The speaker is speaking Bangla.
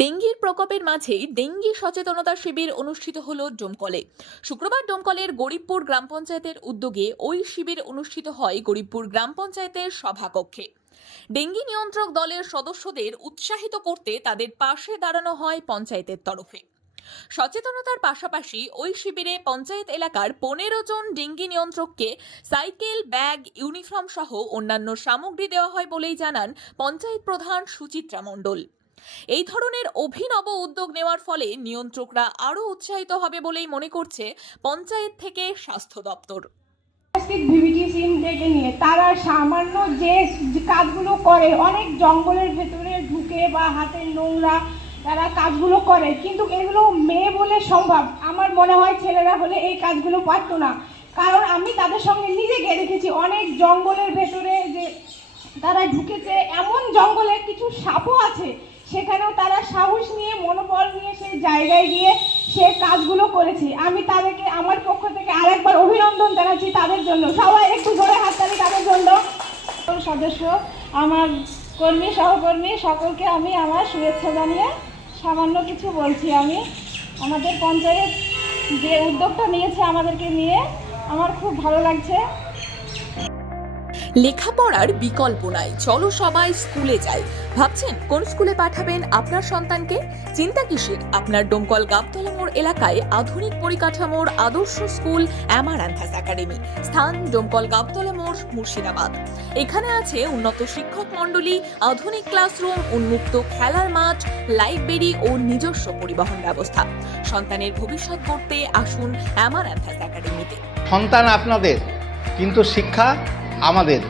ডেঙ্গির প্রকোপের মাঝেই ডেঙ্গি সচেতনতা শিবির অনুষ্ঠিত হলো ডোমকলে। শুক্রবার ডোমকলের গরিবপুর গ্রাম পঞ্চায়েতের উদ্যোগে ওই শিবির অনুষ্ঠিত হয় গরিবপুর গ্রাম পঞ্চায়েতের সভাকক্ষে। ডেঙ্গি নিয়ন্ত্রক দলের সদস্যদের উৎসাহিত করতে তাদের পাশে দাঁড়ানো হয় পঞ্চায়েতের তরফে। সচেতনতার পাশাপাশি ওই শিবিরে পঞ্চায়েত এলাকার 15 জন ডেঙ্গি নিয়ন্ত্রককে সাইকেল, ব্যাগ, ইউনিফর্ম সহ অন্যান্য সামগ্রী দেওয়া হয় বলেই জানান পঞ্চায়েত প্রধান সুচিত্রা মণ্ডল। এই ধরনের অভিনব উদ্যোগ নেওয়ার ফলে নিয়ন্ত্রকরা আরও উৎসাহিত হবে বলেই মনে করছে পঞ্চায়েত থেকে স্বাস্থ্য দপ্তর। ভিভিটি সিম থেকে নিয়ে তারা সামান্য যে কাজগুলো করে, অনেক জঙ্গলের ভেতরে ঢুকে বা হাতের নোংরা তারা কাজগুলো করে, কিন্তু এগুলো মেয়ে বলে সম্ভব। আমার মনে হয় ছেলেরা হলে এই কাজগুলো পারতো না, কারণ আমি তাদের সঙ্গে নিজে গিয়ে দেখেছি অনেক জঙ্গলের ভেতরে যে তারা ঢুকেছে, এমন জঙ্গলে কিছু সাপও আছে, সেখানেও তারা সাহস নিয়ে মনোবল নিয়ে সেই জায়গায় গিয়ে সে কাজগুলো করেছে। আমি তাদেরকে আমার পক্ষ থেকে আরেকবার অভিনন্দন জানাচ্ছি তাদের জন্য। সবাই একটু জোরে হাততালি তাদের জন্য। সদস্য, আমার কর্মী, সহকর্মী সকলকে আমি আমার শুভেচ্ছা জানিয়ে সামান্য কিছু বলছি। আমি আমাদের পঞ্চায়েত যে উদ্যোগটা নিয়েছে আমাদেরকে নিয়ে আমার খুব ভালো লাগছে। লেখাপড়ার বিকল্প নাই, চলো সবাই স্কুলে যাই। ভাবছেন কোন স্কুলে পাঠাবেন আপনার সন্তানকে? চিন্তা কিসের? আপনার ডোমকল গাবতলা মোড় এলাকায় আধুনিক পরিকাঠামোর আদর্শ স্কুল অ্যামারান্থাস একাডেমি। স্থান ডোমকল গাবতলা মোড়, মুর্শিদাবাদ। এখানে আছে উন্নত শিক্ষক মণ্ডলী, আধুনিক ক্লাসরুম, উন্মুক্ত খেলার মাঠ, লাইব্রেরি ও নিজস্ব পরিবহন ব্যবস্থা। সন্তানের ভবিষ্যৎ গড়তে আসুন অ্যামারান্থাস একাডেমিতে। সন্তান আপনাদের, কিন্তু শিক্ষা আমাদের।